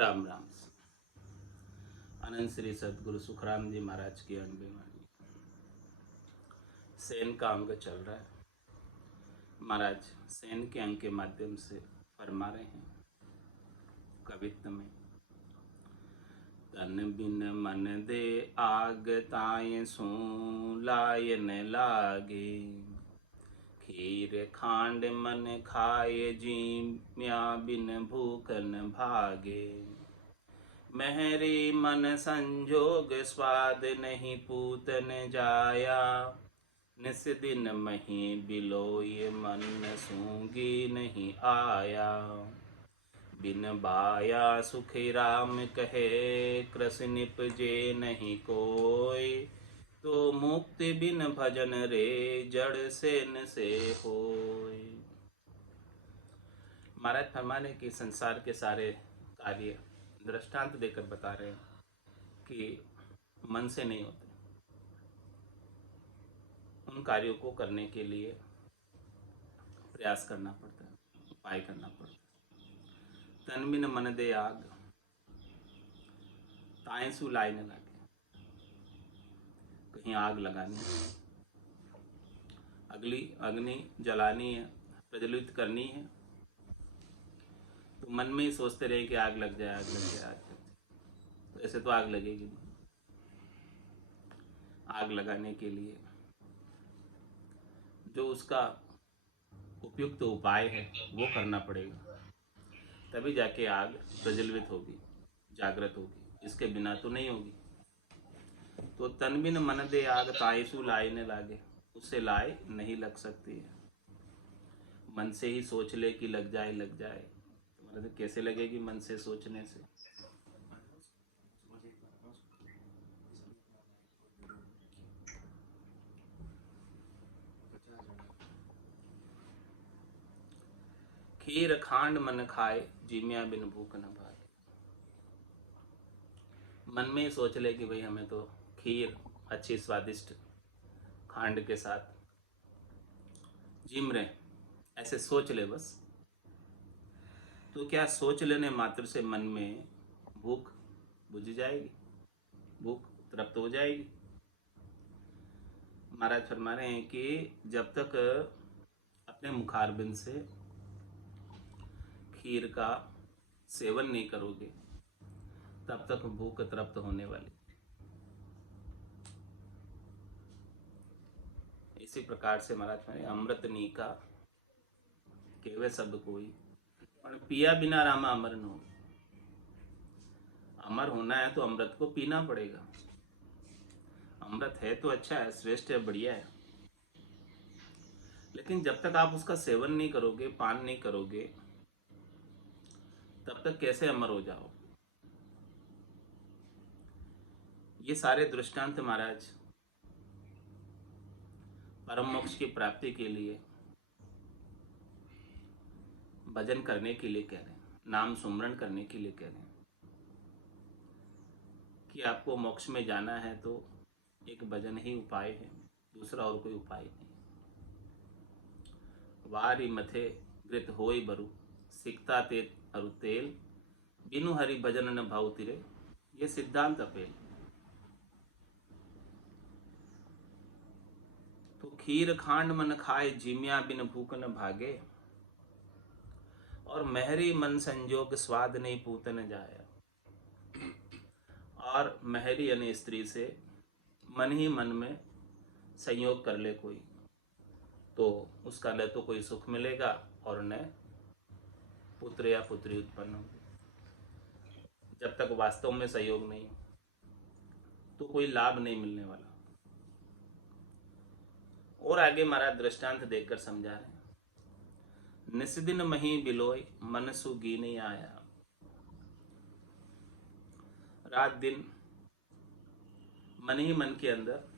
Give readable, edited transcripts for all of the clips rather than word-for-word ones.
राम राम। अनंत श्री सतगुरु सुखराम जी महाराज की अनबी वाणी। सेन का अंग चल रहा है। महाराज सेन के अंग के माध्यम से फरमा रहे हैं कवित्व में, तन बिन मन दे आग ताए सो लाय न लागे, खीर खांड मन खाए जी म्या बिन भूख न भागे, महरी मन संजोग स्वाद नहीं पूतन जाया, निस दिन मही बिलोय मन सूंगी नहीं आया, बिन बाया सुखी राम कहे कृष निपजे नहीं कोय, तो मुक्ति बिन भजन रे जड़ सेन से होय। महाराज फरमाने की संसार के सारे कार्य दृष्टांत देकर बता रहे हैं कि मन से नहीं होते। उन कार्यों को करने के लिए प्रयास करना पड़ता है, उपाय करना पड़ता है। तन बिन मन दे आग ताए सु लाए न लागे। कहीं आग लगानी है, अग्नि जलानी है, प्रज्वलित करनी है, तो मन में ही सोचते रहे कि आग लग जाए, आग लग जाए, आग लग जाए। तो ऐसे तो आग लगेगी नहीं। आग लगाने के लिए जो उसका उपयुक्त उपाय है वो करना पड़ेगा, तभी जाके आग प्रज्वलित होगी, जागृत होगी। इसके बिना तो नहीं होगी। तो तन बिन मन दे आग तायसु लाए न लागे, उससे लाए नहीं लग सकती है। मन से ही सोच ले कि लग जाए लग जाए, तो कैसे लगेगी मन से सोचने से। खीर खांड मन खाए जीमिया बिन भूख न भागे। मन में ही सोच ले कि भाई हमें तो खीर अच्छी स्वादिष्ट खांड के साथ जिम रहे, ऐसे सोच ले बस। तो क्या सोच लेने मात्र से मन में भूख बुझ जाएगी, भूख तृप्त हो जाएगी? महाराज फरमा रहे हैं कि जब तक अपने मुखारबिंद से खीर का सेवन नहीं करोगे तब तक भूख तृप्त होने वाली। इसी प्रकार से महाराज फरमाए अमृत नीका केवे शब्द कोई, पर पिया बिना रामा अमर न हो। अमर होना है तो अमृत को पीना पड़ेगा। अमृत है तो अच्छा है, श्रेष्ठ है, बढ़िया है, लेकिन जब तक आप उसका सेवन नहीं करोगे, पान नहीं करोगे, तब तक कैसे अमर हो जाओ। ये सारे दृष्टांत महाराज परम मोक्ष की प्राप्ति के लिए, भजन करने के लिए कह रहे हैं, नाम सुमरण करने के लिए कह रहे हैं कि आपको मोक्ष में जाना है तो एक भजन ही उपाय है, दूसरा और कोई उपाय नहीं। वारी मथे घृत होई बरु, सिकता ते अरु तेल, बिनु हरि भजन न भाव तिरे, ये सिद्धांत अपेल। तो खीर खांड मन खाए जिमिया बिन भूख न भागे, और महरी मन संजोग स्वाद नहीं पूतन जाया। और महरी यानी स्त्री से मन ही मन में संयोग कर ले कोई, तो उसका न तो कोई सुख मिलेगा और न पुत्र या पुत्री उत्पन्न होगी। जब तक वास्तव में संयोग नहीं हो तो कोई लाभ नहीं मिलने वाला। और आगे महाराज दृष्टांत देकर समझा रहे हैं, निस्दिन मही बिलोय मन सुगी नहीं आया। रात दिन मन ही मन के अंदर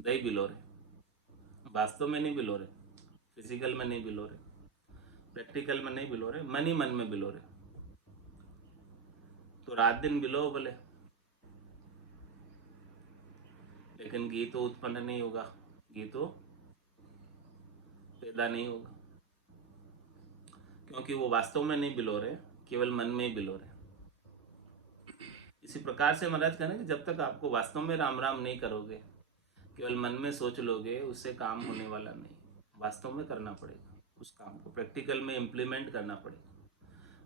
दही बिलो रहे, वास्तव में नहीं बिलो रहे, फिजिकल में नहीं बिलो रहे, प्रैक्टिकल में नहीं बिलो रहे, मन ही मन में बिलो रहे। तो रात दिन बिलो बोले, लेकिन घी तो उत्पन्न नहीं होगा, घी तो पैदा नहीं होगा, क्योंकि वो वास्तव में नहीं बिलो रहे, केवल मन में ही बिलो रहे। इसी प्रकार से महाराज कहना कि जब तक आपको वास्तव में राम राम नहीं करोगे, केवल मन में सोच लोगे, उससे काम होने वाला नहीं। वास्तव में करना पड़ेगा, उस काम को प्रैक्टिकल में इम्प्लीमेंट करना पड़ेगा।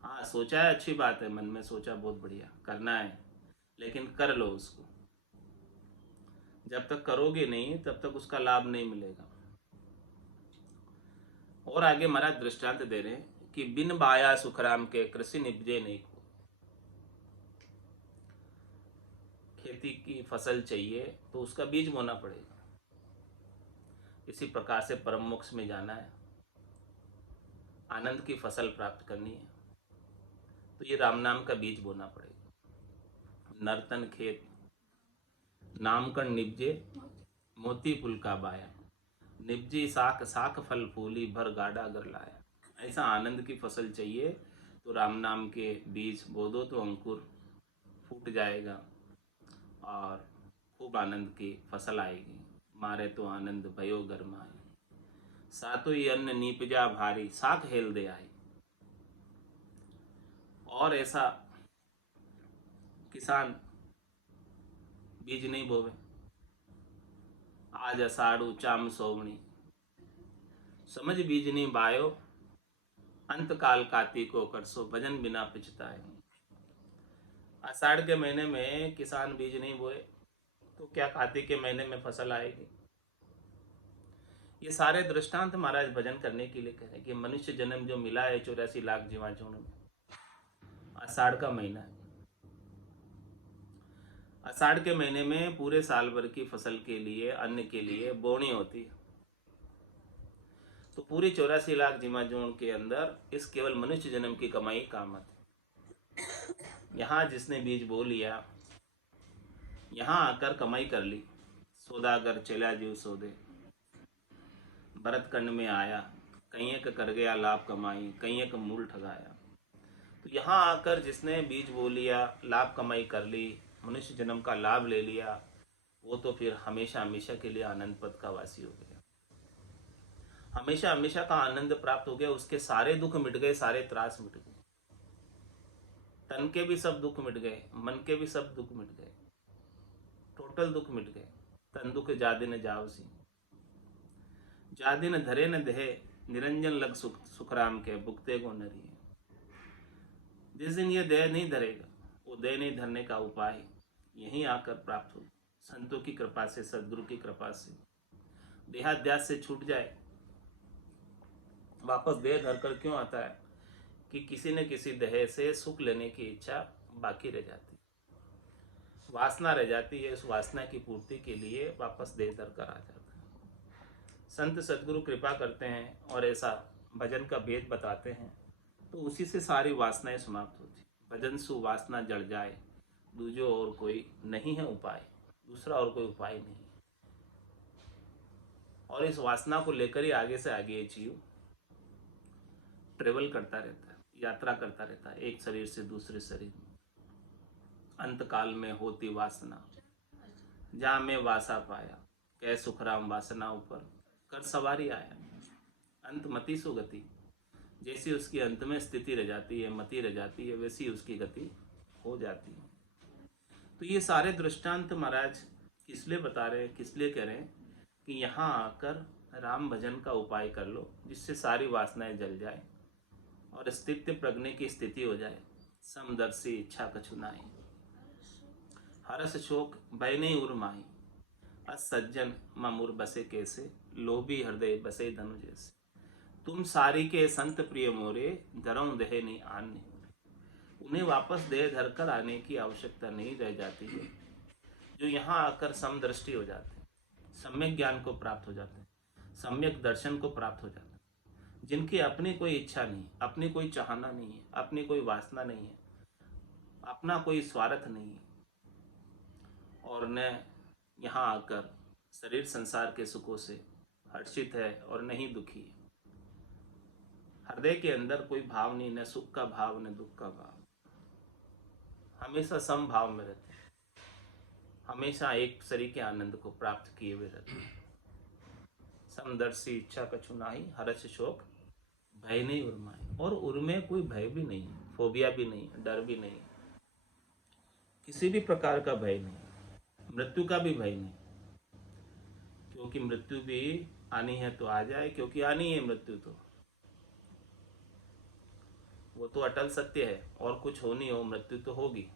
हाँ, सोचा है अच्छी बात है, मन में सोचा बहुत बढ़िया, करना है, लेकिन कर लो उसको। जब तक करोगे नहीं तब तक उसका लाभ नहीं मिलेगा। और आगे महाराज दृष्टांत दे रहे हैं कि बिन बाया सुखराम के कृषि निपजे नहीं को। खेती की फसल चाहिए तो उसका बीज बोना पड़ेगा। इसी प्रकार से परम मोक्ष में जाना है, आनंद की फसल प्राप्त करनी है, तो ये राम नाम का बीज बोना पड़ेगा। नर्तन खेत नामकण निपजे मोती फूल का बाया, निपजी साख साख फल फूली भर गाड़ा अगर लाया। ऐसा आनंद की फसल चाहिए तो राम नाम के बीज बो दो तो अंकुर फूट जाएगा और खूब आनंद की फसल आएगी। मारे तो आनंद भयो गरमाए, सातो ही अन्न नीपजा भारी साख हेल दे आई। और ऐसा किसान बीज नहीं बोवे, आज अषाढ़ू चाम सोवणी समझ बीज नहीं बायो, अंत काल कार्तिको करसो भजन बिना पिछताए। आषाढ़ के महीने में किसान बीज नहीं बोए तो क्या कार्तिक के महीने में फसल आएगी। ये सारे दृष्टांत महाराज भजन करने के लिए कह रहे हैं कि मनुष्य जन्म जो मिला है 84 लाख जीवाणुओं में, आषाढ़ का महीना है। आषाढ़ के महीने में पूरे साल भर की फसल के लिए, अन्न के लिए बोनी होती है। तो पूरे 84 लाख जीवाणुओं के अंदर इस केवल मनुष्य जन्म की कमाई काम आती। यहाँ जिसने बीज बो लिया, यहाँ आकर कमाई कर ली, सौदागर चला जीव सौदे, भरतखंड में आया, कहीं एक कर गया लाभ कमाई, कहीं एक मूल ठगाया। तो यहाँ आकर जिसने बीज बो लिया, लाभ कमाई कर ली, मनुष्य जन्म का लाभ ले लिया, वो तो फिर हमेशा हमेशा के लिए आनंद पद का वासी हो गया। हमेशा हमेशा का आनंद प्राप्त हो गया। उसके सारे दुख मिट गए, सारे त्रास मिट गए, तन के भी सब दुख मिट गए, मन के भी सब दुख मिट गए, टोटल दुख मिट गए। तन दुख जादिन जावसी, जादिन धरे न देहे, निरंजन लग सुखराम के भुगते को नरी। जिस दिन ये देह नहीं धरेगा, वो देह नहीं धरने का उपाय यहीं आकर प्राप्त हो, संतों की कृपा से, सदगुरु की कृपा से देहाध्यास से छूट जाए। वापस देह धर कर क्यों आता है कि किसी न किसी देह से सुख लेने की इच्छा बाकी रह जाती, वासना रह जाती है। उस वासना की पूर्ति के लिए वापस देह धर कर आ जाता है। संत सदगुरु कृपा करते हैं और ऐसा भजन का भेद बताते हैं, तो उसी से सारी वासनाएं समाप्त होती। भजन सु वासना जड़ जाए, दूजो और कोई नहीं है उपाय, दूसरा और कोई उपाय नहीं। और इस वासना को लेकर ही आगे से आगे जीव ट्रेवल करता रहता है, यात्रा करता रहता है, एक शरीर से दूसरे शरीर में। अंत काल में होती वासना, जहाँ मैं वासा पाया, कह सुखराम वासना ऊपर कर सवारी आया। अंत मति सुगति, जैसी उसकी अंत में स्थिति रह जाती है, मति रह जाती है, वैसी उसकी गति हो जाती है। तो ये सारे दृष्टांत महाराज किस लिए बता रहे हैं, किस लिए कह रहे हैं कि यहाँ आकर राम भजन का उपाय कर लो, जिससे सारी वासनाएं जल जाए और स्थित्य प्रज्ञ की स्थिति हो जाए। समदर्शी इच्छा कछु नाई, हरस शोक भय नहीं उर्माई, असज्जन ममुर बसे कैसे, लोभी हृदय बसे धनु जैसे। तुम सारी के संत प्रिय मोरे, धरम देह नहीं आने। उन्हें वापस देह धरकर आने की आवश्यकता नहीं रह जाती है, जो यहाँ आकर समदृष्टि हो जाते हैं, सम्यक ज्ञान को प्राप्त हो जाते हैं, सम्यक दर्शन को प्राप्त हो जाते हैं, जिनकी अपनी कोई इच्छा नहीं, अपनी कोई चाहना नहीं है, अपनी कोई वासना नहीं है, अपना कोई स्वार्थ नहीं है, और न यहाँ आकर शरीर संसार के सुखों से हर्षित है और नहीं दुखी है। हृदय के अंदर कोई भाव नहीं, न सुख का भाव न दुख का भाव, हमेशा सम भाव में रहते हैं, हमेशा एक शरीर के आनंद को प्राप्त किए हुए रहते हैं। समदर्शी इच्छा कछु नाही, हर्ष शोक भय नहीं उर्माए, और उर्मे कोई भय भी नहीं, फोबिया भी नहीं, डर भी नहीं, किसी भी प्रकार का भय नहीं, मृत्यु का भी भय नहीं, क्योंकि मृत्यु भी आनी है तो आ जाए, क्योंकि आनी है मृत्यु तो, वो तो अटल सत्य है। और कुछ हो नहीं हो, मृत्यु तो होगी।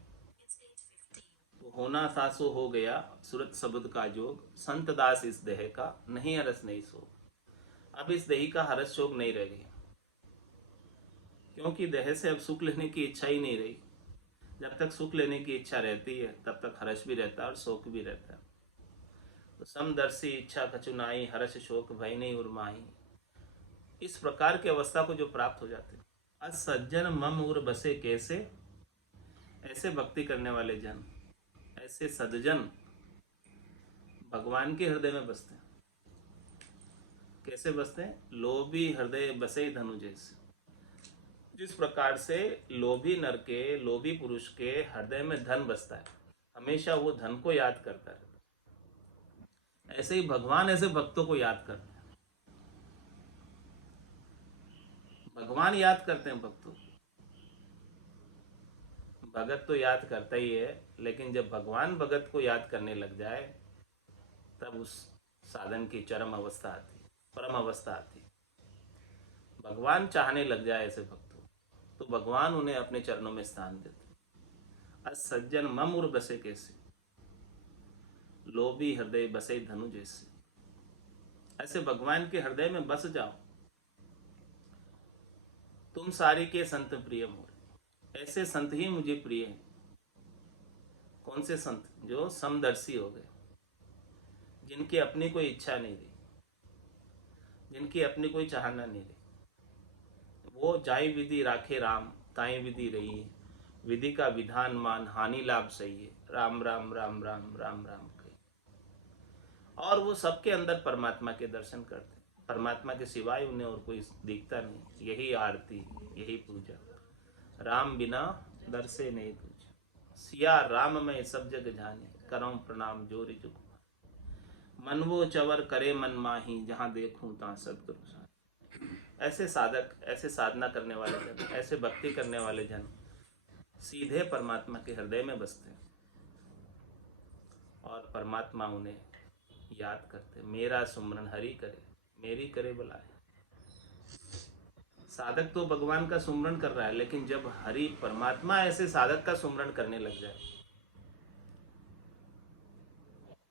तो होना था सो हो गया, सूरत शब्द का जोग, संत दास इस देह का, नहीं हरस नहीं शोक। अब इस देही का हरस शोक नहीं रह गया, क्योंकि देह से अब सुख लेने की इच्छा ही नहीं रही। जब तक सुख लेने की इच्छा रहती है तब तक हर्ष भी रहता है और शोक भी रहता है। तो समदर्शी इच्छा कचुनाई, हर्ष शोक भय नहीं उर्माई। इस प्रकार की अवस्था को जो प्राप्त हो जाते, असज्जन मम उर बसे कैसे, ऐसे भक्ति करने वाले जन, ऐसे सदजन भगवान के हृदय में बसते हैं। कैसे बसते हैं? लोभी हृदय बसे धनु जैसे। जिस प्रकार से लोभी नर के, लोभी पुरुष के हृदय में धन बसता है, हमेशा वो धन को याद करता है, ऐसे ही भगवान ऐसे भक्तों को याद करते हैं। भगवान याद करते हैं भक्तों को। भगत तो याद करता ही है, लेकिन जब भगवान भगत को याद करने लग जाए तब उस साधन की चरम अवस्था आती, परम अवस्था आती। भगवान चाहने लग जाए ऐसे भक्तों, तो भगवान उन्हें अपने चरणों में स्थान देते। असज्जन मम उर बसे कैसे, लोभी हृदय बसे धनु जैसे। ऐसे भगवान के हृदय में बस जाओ, तुम सारी के संत प्रिय मोर। ऐसे संत ही मुझे प्रिय हैं। कौन से संत? जो समदर्शी हो गए, जिनकी अपनी कोई इच्छा नहीं रही, जिनकी अपनी कोई चाहना नहीं रही। वो जाई विधि राखे राम, ताई विधि रही है, विधि का विधान मान, हानि लाभ सही है, राम राम राम राम राम राम कही। और वो सबके अंदर परमात्मा के दर्शन करते, परमात्मा के सिवाय उन्हें और कोई दिखता नहीं। यही आरती, यही पूजा, राम बिना दर से नहीं तुझ, सिया राम में सब जग जाने, करम प्रणाम जोरी जुग। मन वो चवर करे मन माही, जहाँ देखूं तहाँ सदगुरु साई। ऐसे साधक, ऐसे साधना करने वाले जन, ऐसे भक्ति करने वाले जन सीधे परमात्मा के हृदय में बसते हैं और परमात्मा उन्हें याद करते। मेरा सुमरन हरि करे, मेरी करे बुलाए। साधक तो भगवान का सुमरन कर रहा है, लेकिन जब हरि परमात्मा ऐसे साधक का सुमरन करने लग जाए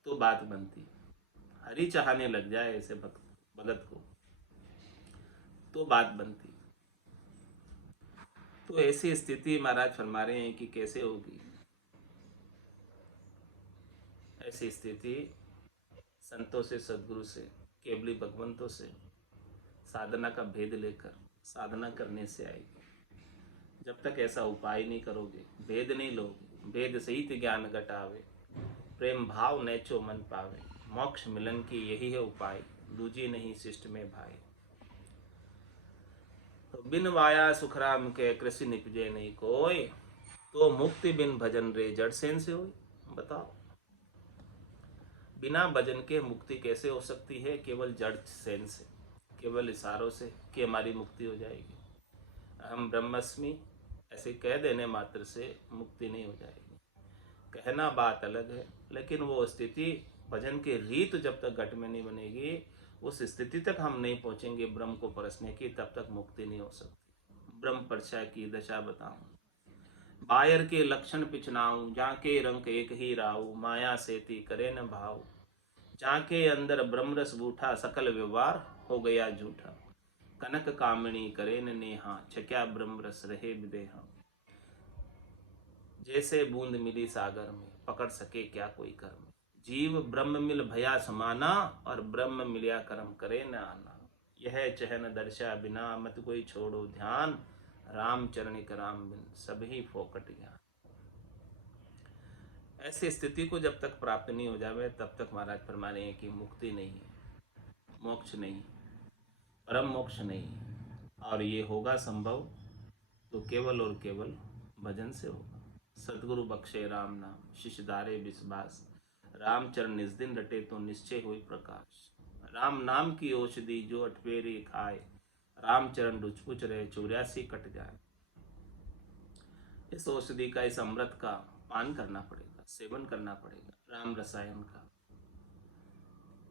तो बात बनती। हरि चाहने लग जाए ऐसे भगत को तो बात बनती। तो ऐसी स्थिति महाराज फरमा रहे हैं कि कैसे होगी। ऐसी स्थिति संतों से, सदगुरु से, केवली भगवंतों से साधना का भेद लेकर साधना करने से आएगी। जब तक ऐसा उपाय नहीं करोगे, भेद नहीं लोगे, भेद सहित ज्ञान घटावे, प्रेम भाव नैचो मन पावे, मोक्ष मिलन की यही है उपाय, दूजी नहीं शिष्ट में भाई। तो बिन वाया सुखराम के कृषि निपजे नहीं कोई, तो मुक्ति बिन भजन रे जड़ सेन से हुई। बताओ, बिना भजन के मुक्ति कैसे हो सकती है? केवल जड़ सेन से, केवल इशारों से कि हमारी मुक्ति हो जाएगी। हम ब्रह्मस्मि ऐसे कह देने मात्र से मुक्ति नहीं हो जाएगी। कहना बात अलग है, लेकिन वो स्थिति, भजन की रीत जब तक घट में नहीं बनेगी, उस स्थिति तक हम नहीं पहुंचेंगे ब्रह्म को परसने की, तब तक मुक्ति नहीं हो सकती। ब्रह्म परछा की दशा बताऊं, बायर के लक्षण पिछनाऊं, जाके रंग एक ही राऊ, माया सेती करे न भाव, जाके अंदर ब्रह्म रस बूठा, सकल व्यवहार हो गया झूठा, कनक कामिनी करे न नेहा, छक्या ब्रह्म रस रहे विदेहा। जैसे बूंद मिली सागर में, पकड़ सके क्या कोई कर्म, जीव ब्रह्म मिल भया समाना, और ब्रह्म मिलिया कर्म करे न आना। यह चहन दर्शा बिना, मत कोई छोड़ो ध्यान, राम चरणिक राम बिन सभी फोकट ज्ञान। ऐसी स्थिति को जब तक प्राप्त नहीं हो जावे तब तक महाराज फरमा रहे हैं कि मुक्ति नहीं है, मोक्ष नहीं, परम मोक्ष नहीं। और ये होगा संभव तो केवल और केवल भजन से होगा। सतगुरु बख्शे राम नाम, शिष्यदारे विश्वास, रामचरण निज दिन रटे तो निश्चय हुई प्रकाश। राम नाम की औषधि जो अठपेरी खाए, रामचरण रुचपुच रहे 84 कट जाए। इस औषधि का, इस अमृत का पान करना पड़ेगा, सेवन करना पड़ेगा, राम रसायन का।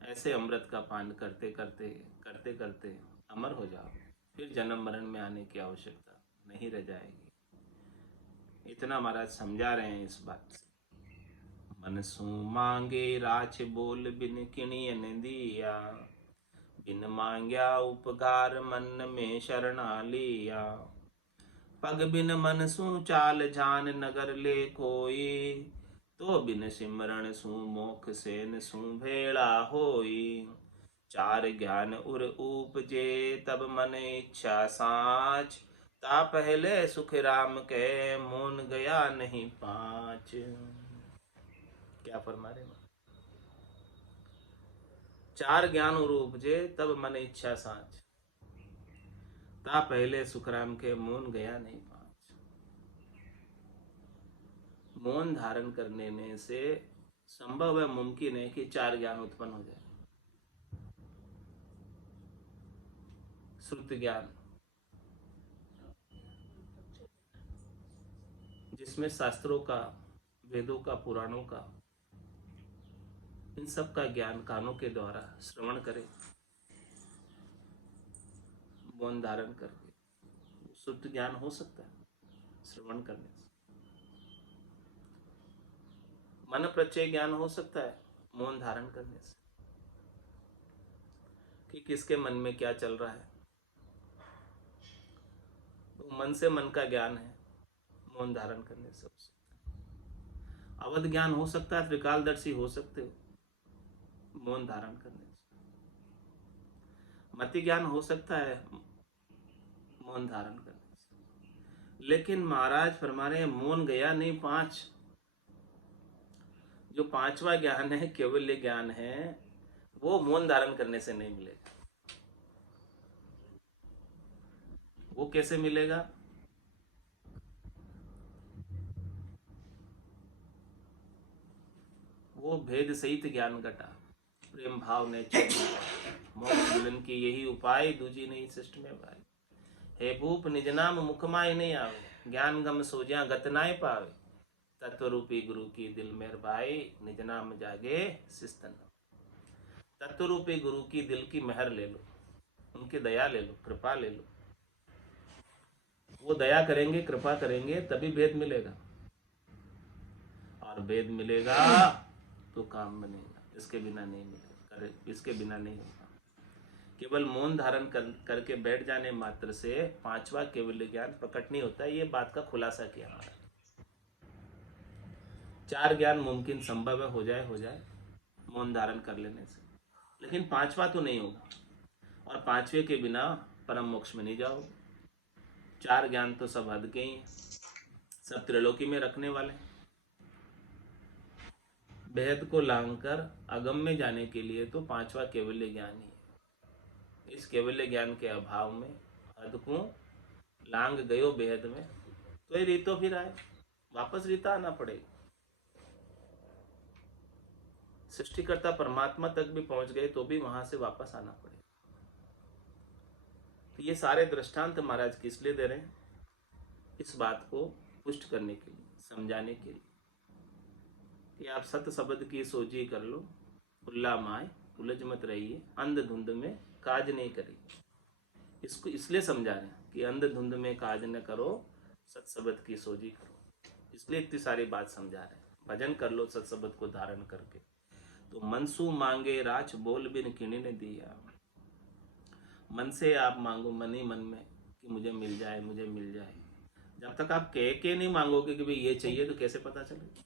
ऐसे अमृत का पान करते करते करते करते अमर हो जाओ, फिर जन्म मरण में आने की आवश्यकता नहीं रह जाएगी। इतना महाराज समझा रहे हैं इस बात से। मनसू मांगे राछ बोल बिन किणियन दिया, बिन मांग्या उपकार मन में शरणा लिया। पग बिन मनसू चाल जान नगर ले कोई, तो बिन सिमरण सु मोख सेन सु भेड़ा होई। चार ज्ञान उर उपजे तब मन इच्छा साच, ता पहले सुख राम के मोन गया नहीं पाँच। क्या फरमा रहे? चार ज्ञान उर उपजे तब मन इच्छा साच, ता पहले सुखराम के मोन गया नहीं पाँच। मौन धारण करने में से संभव है, मुमकिन है कि चार ज्ञान उत्पन्न हो जाए। श्रुत ज्ञान, जिसमें शास्त्रों का, वेदों का, पुराणों का, इन सब का ज्ञान कानों के द्वारा श्रवण करें, मौन धारण करके शुद्ध ज्ञान हो सकता है श्रवण करने से। मन प्रत्यय ज्ञान हो सकता है मौन धारण करने से, कि किसके मन में क्या चल रहा है। तो मन से मन का ज्ञान है मौन धारण करने से हो सकता है। अवध ज्ञान हो सकता है, त्रिकालदर्शी हो सकते हो मौन धारण करने से। मति ज्ञान हो सकता है मौन धारण करने से। लेकिन महाराज फरमा रहे हैं मौन गया नहीं पांच। जो पांचवा ज्ञान है, केवल्य ज्ञान है, वो मौन धारण करने से नहीं मिलेगा। वो कैसे मिलेगा? वो भेद सहित ज्ञान घटा, प्रेम भाव ने मोक्ष मिलन की यही उपाय, दूजी नहीं सृष्टि में भाई। हे भूप निज नाम मुखमाय नहीं आवे, ज्ञान गम सोजिया गतनाय पावे। तत्व रूपी गुरु की दिल मेर भाई, निज नाम जागे सिस्तन। तत्व रूपी गुरु की दिल की मेहर ले लो, उनकी दया ले लो, कृपा ले लो। वो दया करेंगे, कृपा करेंगे, तभी भेद मिलेगा। और भेद मिलेगा तो काम बनेगा, इसके बिना नहीं मिलेगा, इसके बिना नहीं होगा। केवल मौन धारण करके बैठ जाने मात्र से पांचवा केवल ज्ञान प्रकट नहीं होता है। ये बात का खुलासा किया हमारा। चार ज्ञान मुमकिन संभव है, हो जाए मौन धारण कर लेने से, लेकिन पांचवा तो नहीं होगा। और पांचवे के बिना परम मोक्ष में नहीं जाओगे। चार ज्ञान तो सब हद के ही, सब त्रिलोकी में रखने वाले। भेद को लांघकर अगम में जाने के लिए तो पांचवा केवल्य ज्ञान ही है। इस केवल्य ज्ञान के अभाव में हद को लांघ गयो भेद में, तो ये रीतो फिर आए, वापस रीता आना पड़ेगा। सृष्टिकर्ता परमात्मा तक भी पहुंच गए तो भी वहां से वापस आना पड़ेगा। तो ये सारे दृष्टांत महाराज किस लिए दे रहे हैं? इस बात को पुष्ट करने के लिए, समझाने के लिए कि आप सत्य शब्द की सोची कर लो, उल्ला माए उलझ मत रहिए, अंधधुंध में काज नहीं करिए। इसको इसलिए समझा रहे हैं कि अंधधुंध में काज न करो, सत शब्द की सोजी करो। इसलिए इतनी सारी बात समझा रहे हैं। भजन कर लो सत शब्द को धारण करके। तो मनसू मांगे राछ बोल बिन किणी ने दिया। मन से आप मांगो, मन ही मन में, कि मुझे मिल जाए, मुझे मिल जाए। जब तक आप कह के नहीं मांगोगे कि भाई ये चाहिए, तो कैसे पता चलेगा?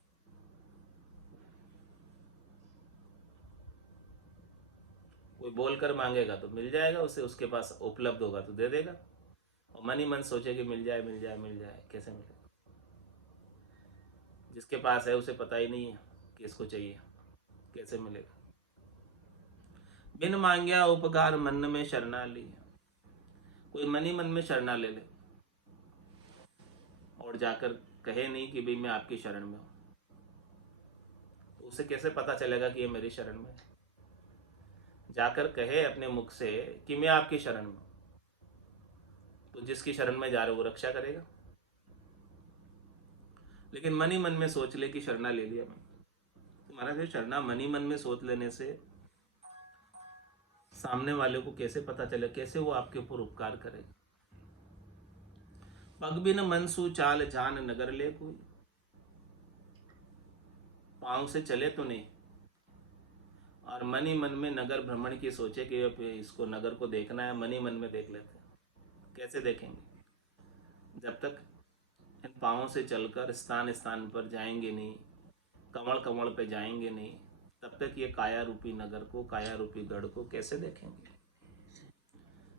कोई बोलकर मांगेगा तो मिल जाएगा उसे, उसके पास उपलब्ध होगा तो दे देगा। और मन ही मन सोचे कि मिल जाए मिल जाए मिल जाए, कैसे मिलेगा? जिसके पास है उसे पता ही नहीं है कि इसको चाहिए, कैसे मिलेगा? बिन मांग्या उपकार मन में शरणा ली। कोई मन ही मन में शरणा ले ले और जाकर कहे नहीं कि भाई मैं आपकी शरण में हूं, उसे कैसे पता चलेगा कि ये मेरी शरण में? जाकर कहे अपने मुख से कि मैं आपकी शरण में हूं, तो जिसकी शरण में जा रहे वो रक्षा करेगा। लेकिन मन ही मन में सोच ले कि शरणा ले लिया मैं, तो महाराज ये शरणा मन ही मन में सोच लेने से सामने वाले को कैसे पता चले, कैसे वो आपके ऊपर उपकार करे। पग बिन मनसू चाल जान नगर ले कोई, पांव से चले तो नहीं और मन ही मन में नगर भ्रमण की सोचे कि इसको नगर को देखना है, मन ही मन में देख लेते हैं। कैसे देखेंगे? जब तक इन पाँवों से चलकर स्थान स्थान पर जाएंगे नहीं, कमल कमल पे जाएंगे नहीं, तब तक ये काया रूपी नगर को, काया रूपी गढ़ को कैसे देखेंगे?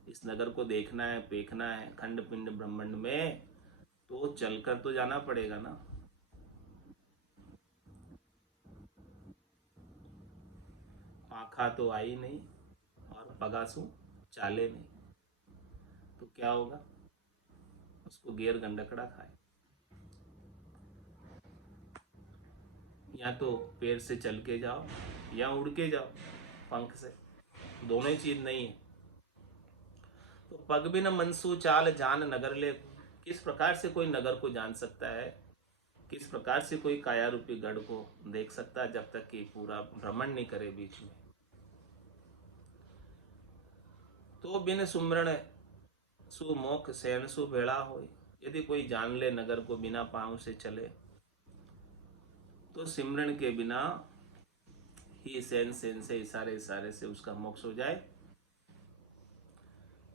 इस नगर को देखना है, देखना है खंड पिंड ब्रह्मांड में, तो चलकर तो जाना पड़ेगा ना। आँखा तो आई नहीं और पगासू चाले नहीं, तो क्या होगा? उसको गेर गंडकड़ा खाए। या तो पैर से चल के जाओ या उड़ के जाओ पंख से, दोनों ही चीज नहीं है। तो पग बिन मनसू चाल जान नगर ले, किस प्रकार से कोई नगर को जान सकता है, किस प्रकार से कोई काया रूपी गढ़ को देख सकता है, जब तक कि पूरा भ्रमण नहीं करे बीच में। तो बिन सुमरण सुमोख सैन सु भेड़ा हो, यदि कोई जान ले नगर को बिना पांव से चले, तो सिमरन के बिना ही सैन सैन से इशारे इशारे से उसका मोक्ष हो जाए।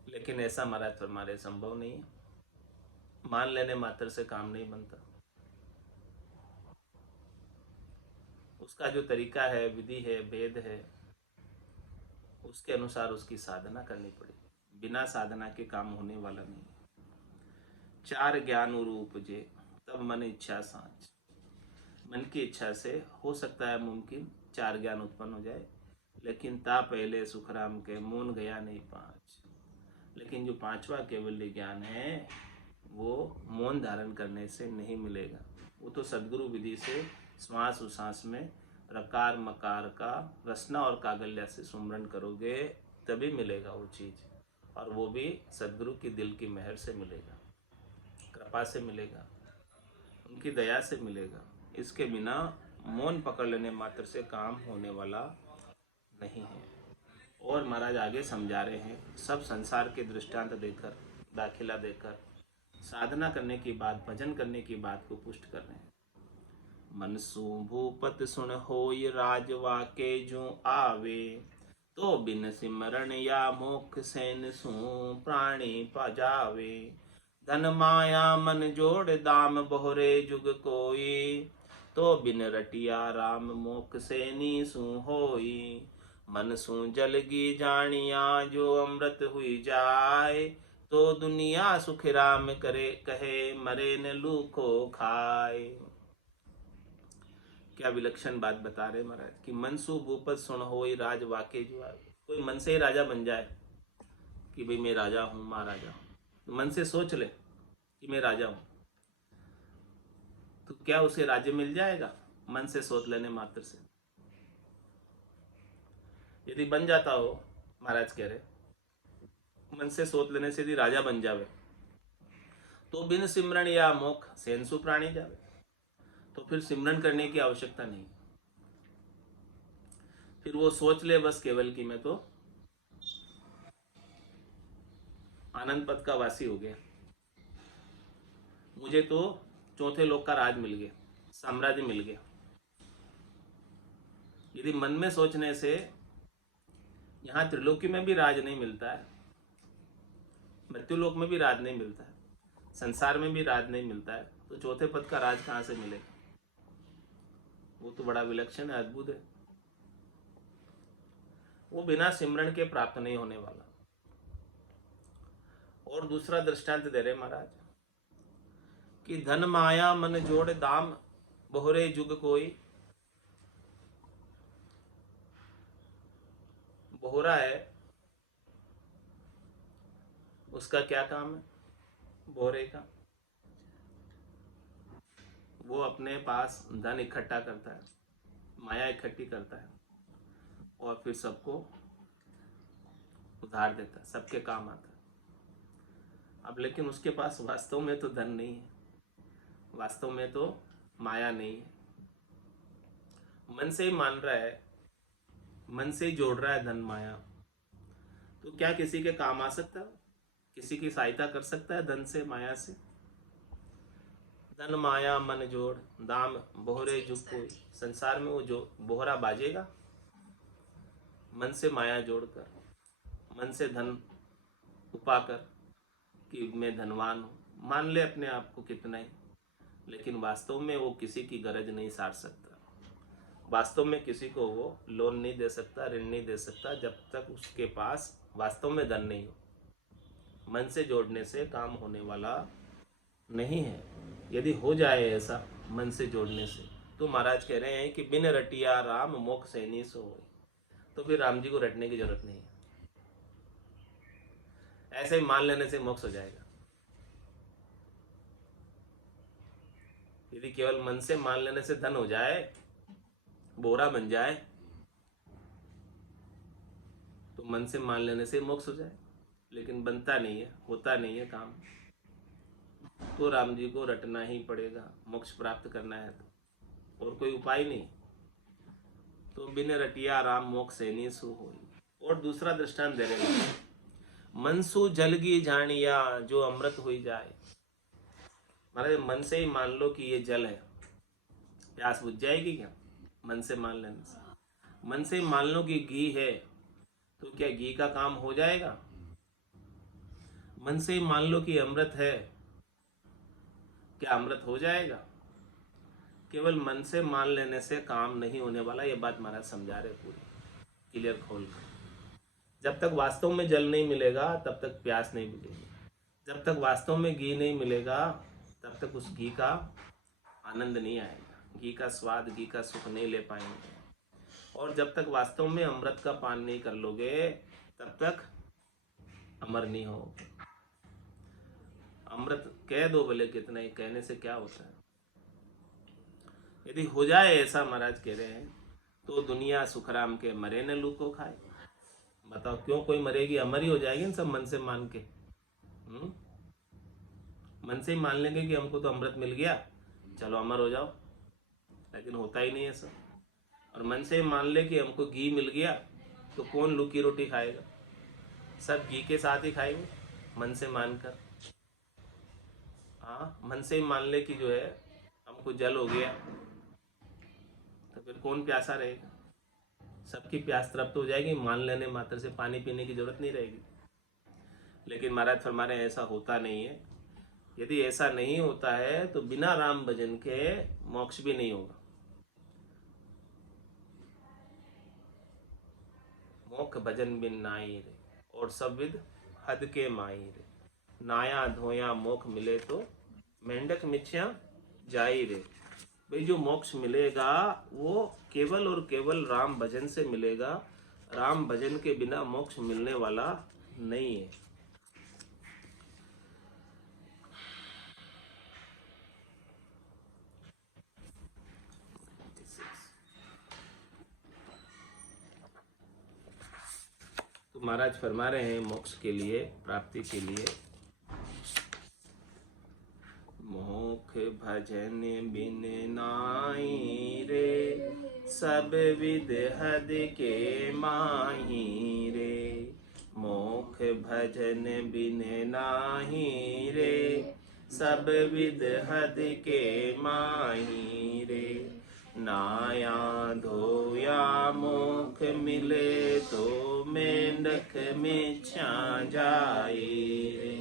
लेकिन ऐसा महाराज हमारे संभव नहीं है, मान लेने मात्र से काम नहीं बनता। उसका जो तरीका है, विधि है, भेद है, उसके अनुसार उसकी साधना करनी पड़ेगी। बिना साधना के काम होने वाला नहीं। चार ज्ञान रूप जे तब मन इच्छा सांच, मन की इच्छा से हो सकता है मुमकिन चार ज्ञान उत्पन्न हो जाए, लेकिन ता पहले सुखराम के मून गया नहीं पांच। लेकिन जो पांचवा केवल्य ज्ञान है वो मौन धारण करने से नहीं मिलेगा। वो तो सदगुरु विधि से श्वास उश्वास में रकार मकार का रसना और कागल्या से सुमरण करोगे तभी मिलेगा वो चीज़, और वो भी सदगुरु की दिल की मेहर से मिलेगा, कृपा से मिलेगा, उनकी दया से मिलेगा। इसके बिना मौन पकड़ लेने मात्र से काम होने वाला नहीं है। और महाराज आगे समझा रहे हैं, सब संसार के दृष्टांत देकर, दाखिला देकर साधना करने की बात, भजन करने की बात को पुष्ट कर रहे हैं। मनसु भूपत सुन होय राजवा के जो आवे, तो बिन सिमरण या मोक्ष सैन सु प्राणी पजावे। धन माया मन जोड़ दाम बहुरे जुग कोई, तो बिन रटिया राम मोक्ष सैनी सु होई। मन सु जलगी जानिया जो अमृत हुई जाए, तो दुनिया सुख राम करे कहे मरे न लूखो खाए। क्या विलक्षण बात बता रहे महाराज कि मनसु भूपत सुन होई राज वाके जो, कोई मन से ही राजा बन जाए कि भाई मैं राजा हूँ, महाराजा हूँ, तो मन से सोच ले कि मैं राजा हूँ, तो क्या उसे राज्य मिल जाएगा? मन से सोच लेने मात्र से। यदि बन जाता हो, महाराज कह रहे मन से सोच लेने से यदि राजा बन जावे, तो बिन सिमरण या मोख सेंसु प्राणी जावे, तो फिर सिमरन करने की आवश्यकता नहीं। फिर वो सोच ले बस केवल कि मैं तो आनंद पद का वासी हो गया, मुझे तो चौथे लोक का राज मिल गया, साम्राज्य मिल गया। यदि मन में सोचने से यहाँ त्रिलोकी में भी राज नहीं मिलता है, मृत्युलोक में भी राज नहीं मिलता है, संसार में भी राज नहीं मिलता है, तो चौथे पद का राज कहाँ से मिलेगा? वो तो बड़ा विलक्षण है, अद्भुत है। वो बिना सिमरण के प्राप्त नहीं होने वाला। और दूसरा दृष्टांत दे रहे महाराज कि धन माया मन जोड़ दाम बहुरे जुग कोई। बोहरा है, उसका क्या काम है? बोहरे का वो अपने पास धन इकट्ठा करता है, माया इकट्ठी करता है और फिर सबको उधार देता है, सबके काम आता है। अब लेकिन उसके पास वास्तव में तो धन नहीं है, वास्तव में तो माया नहीं है। मन से ही मान रहा है, मन से ही जोड़ रहा है धन माया, तो क्या किसी के काम आ सकता है? किसी की सहायता कर सकता है धन से, माया से? धन माया मन जोड़ दाम बोहरे जुग कोई, संसार में वो जो बोहरा बाजेगा? मन से माया जोड़कर, मन से धन उपाकर कि मैं धनवान हूँ, मान ले अपने आप को कितना ही, लेकिन वास्तव में वो किसी की गरज नहीं सार सकता। वास्तव में किसी को वो लोन नहीं दे सकता, ऋण नहीं दे सकता, जब तक उसके पास वास्तव में धन नहीं हो। मन से जोड़ने से काम होने वाला नहीं है। यदि हो जाए ऐसा मन से जोड़ने से, तो महाराज कह रहे हैं कि बिन रटिया राम मोक्ष सैनी सो होय। तो फिर राम जी को रटने की जरूरत नहीं है, ऐसे ही मान लेने से मोक्ष हो जाएगा। यदि केवल मन से मान लेने से धन हो जाए, बोरा बन जाए, तो मन से मान लेने से मोक्ष हो जाए, लेकिन बनता नहीं है, होता नहीं है काम। तो राम जी को रटना ही पड़ेगा मोक्ष प्राप्त करना है, तो और कोई उपाय नहीं। तो बिन रटिया राम मोक्ष सैनी सु होई। और दूसरा दृष्टांत दे रहे हैं, मनसु जलगी जानिया जो अमृत हुई जाए। महाराज मन से ही मान लो कि ये जल है, प्यास बुझ जाएगी क्या? मन से मान लेने से। मन से ही मान लो कि घी है, तो क्या घी का काम हो जाएगा? मन से ही मान लो कि अमृत है, क्या अमृत हो जाएगा? केवल मन से मान लेने से काम नहीं होने वाला। ये बात महाराज समझा रहे पूरी क्लियर खोल कर। जब तक वास्तव में जल नहीं मिलेगा तब तक प्यास नहीं बुझेगी। जब तक वास्तव में घी नहीं मिलेगा तब तक उस घी का आनंद नहीं आएगा, घी का स्वाद, घी का सुख नहीं ले पाएंगे। और जब तक वास्तव में अमृत का पान नहीं कर लोगे तब तक अमर नहीं होगे। अमृत कह दो भले कितना ही, कहने से क्या होता है? यदि हो जाए ऐसा, महाराज कह रहे हैं, तो दुनिया सुखराम के मरे न लू को खाए। बताओ क्यों कोई मरेगी? अमर ही हो जाएगी ना सब मन से मान के। मन से ही मान लेंगे कि हमको तो अमृत मिल गया, चलो अमर हो जाओ, लेकिन होता ही नहीं है सब। और मन से ही मान ले कि हमको घी मिल गया, तो कौन लू की रोटी खाएगा? सब घी के साथ ही खाएंगे मन से मानकर। हाँ, मन से ही मान ले कि जो है हमको जल हो गया, तो फिर कौन प्यासा रहेगा? सबकी प्यास तृप्त हो जाएगी, मान लेने मात्र से पानी पीने की जरूरत नहीं रहेगी। लेकिन महाराज फरमा रहे हैं ऐसा होता नहीं है। यदि ऐसा नहीं होता है तो बिना राम भजन के मोक्ष भी नहीं होगा। मोक्ष भजन बिन नाई रे, और सब विद हद के माई रे। नाया धोया मोक्ष मिले तो मेंढक मिछ्या जाई रे। भाई जो मोक्ष मिलेगा वो केवल और केवल राम भजन से मिलेगा। राम भजन के बिना मोक्ष मिलने वाला नहीं है। तो महाराज फरमा रहे हैं मोक्ष के लिए, प्राप्ति के लिए, मोक्ष भजन बिन नाई रे, सब विद हद के माही रे। मोक्ष भजन बिन नाही रे, सब विद हद के माही रे। नाया धोया मोक्ष मिले तो मेंढक मिछ्या जाए रे।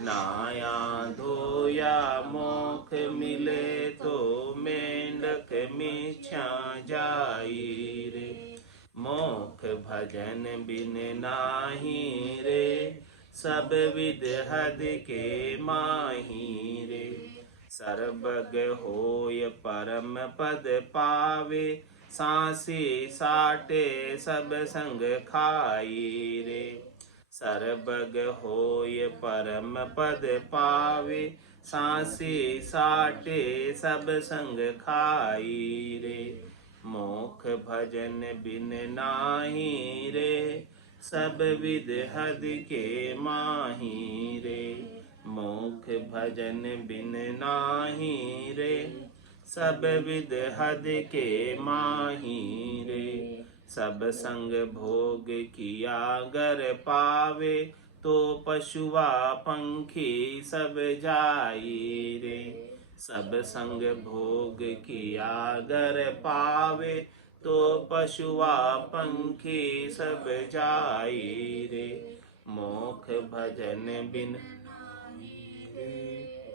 नाया धोया मोक्ष मिले तो मेंढक मिछ्या जाई रे। मोक्ष भजन बिन नाही रे, सब विद हद के माही रे। सर्वग होय परम पद पावे, सांसी साटे सब संग खाई रे। सर्वग होय परम पद पावे, सांसी साटे सब संग खाई रे। मोक्ष भजन बिन नाही रे, सब विद हद के माही रे। मोक्ष भजन बिन नाही रे, सब विद हद के माही रे। सब संग भोग किया गर पावे, तो पशुआ पंखी सब जाई रे। सब संग भोग किया गर पावे, तो पशुआ पंखी सब जाई रे। मोख भजन बिन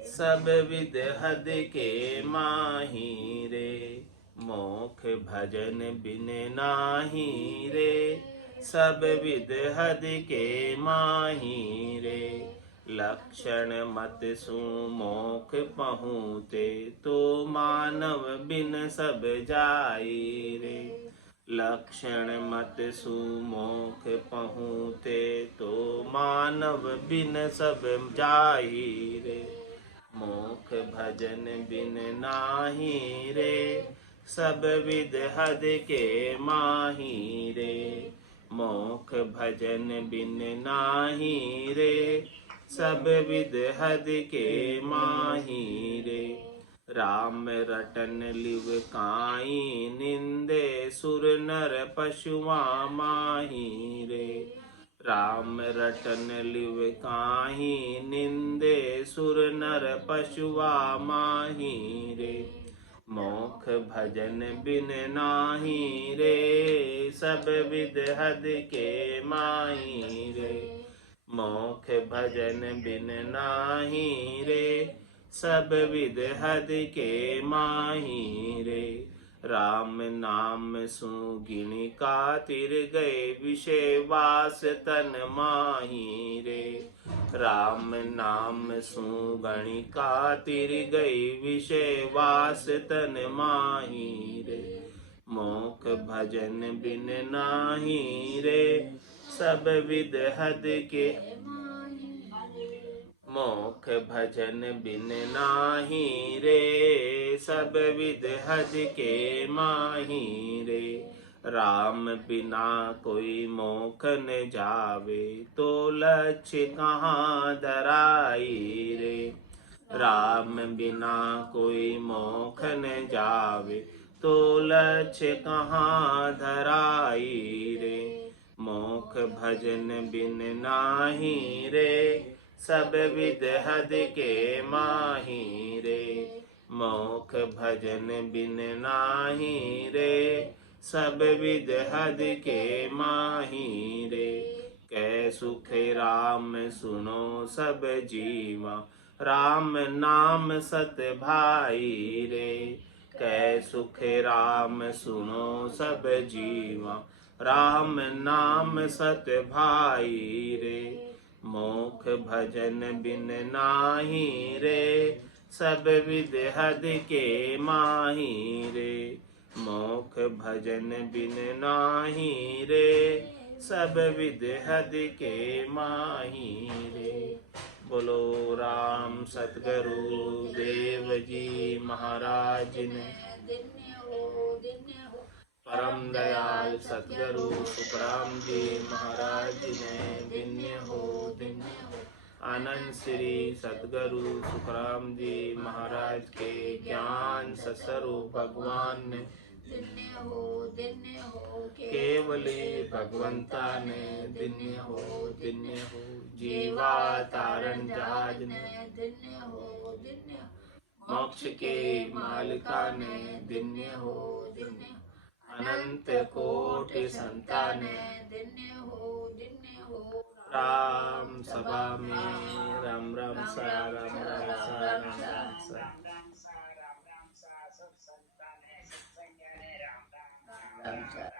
सब विद हद के माही रे। मोख भजन बिन नाही रे। सब विद हद के माही रे। लक्षण मत सु मोख पहुँते, तो मानव बिन सब जाई रे। लक्षण मत सु मोख पहुँते, तो मानव बिन सब जाई रे। मोख भजन बिन नाही रे। सब विद हद के माही रे। मोख भजन बिन नाही रे। सब विद हद के माही रे। राम रटन लिव काई निंदे, सुर नर पशुआ माही रे। राम रटन लिव काहि निंदे, सुर नर पशुआ माही रे। मोख भजन बिन नाही रे। सब विद हद के माही रे। मोख भजन बिन नाही रे। सब विद हद के माही रे। राम नाम सु गिनि कातिर गए, विषय वास तन माही रे। राम नाम सु गणि कातिर गई, विषय वास तन माही रे। मोख भजन बिन नाही रे। सब विद हद के मोख भजन बिन नाही रे। सब विद हद के माही रे। राम बिना कोई मोख न जावे, तो लक्ष्य कहाँ धराई रे। राम बिना कोई मोख न जावे, तो लक्ष्य कहाँ धराई रे। मोख भजन बिन नाही रे। सब विद हद के माही रे। मोख भजन बिन नाही रे। सब विद हद के माही रे। कै सुख राम सुनो सब जीवा, राम नाम सत भाई रे। कै सुख राम सुनो सब जीवा, राम नाम सत भाई रे। मोख भजन बिन नाही रे। सब विद हद के माही रे। मोख भजन बिन नाही रे। सब विद हद के माही रे। बोलो राम सतगुरु देव जी महाराज ने। परम दयाल सतगुरु सुखराम जी महाराज ने। दिन्य हो दिन्य हो। आनंद श्री सतगुरु सुखराम जी महाराज के ज्ञान ससुर भगवान ने। दिन्य हो केवले भगवंता ने। दिन्य हो जीवा तारण जहाज ने। दिन्य हो मोक्ष के मालिका ने। दिन्य हो अनंत कोटि संतान दिन्य हो। राम सभा में राम राम सा राम राम सा राम राम सा।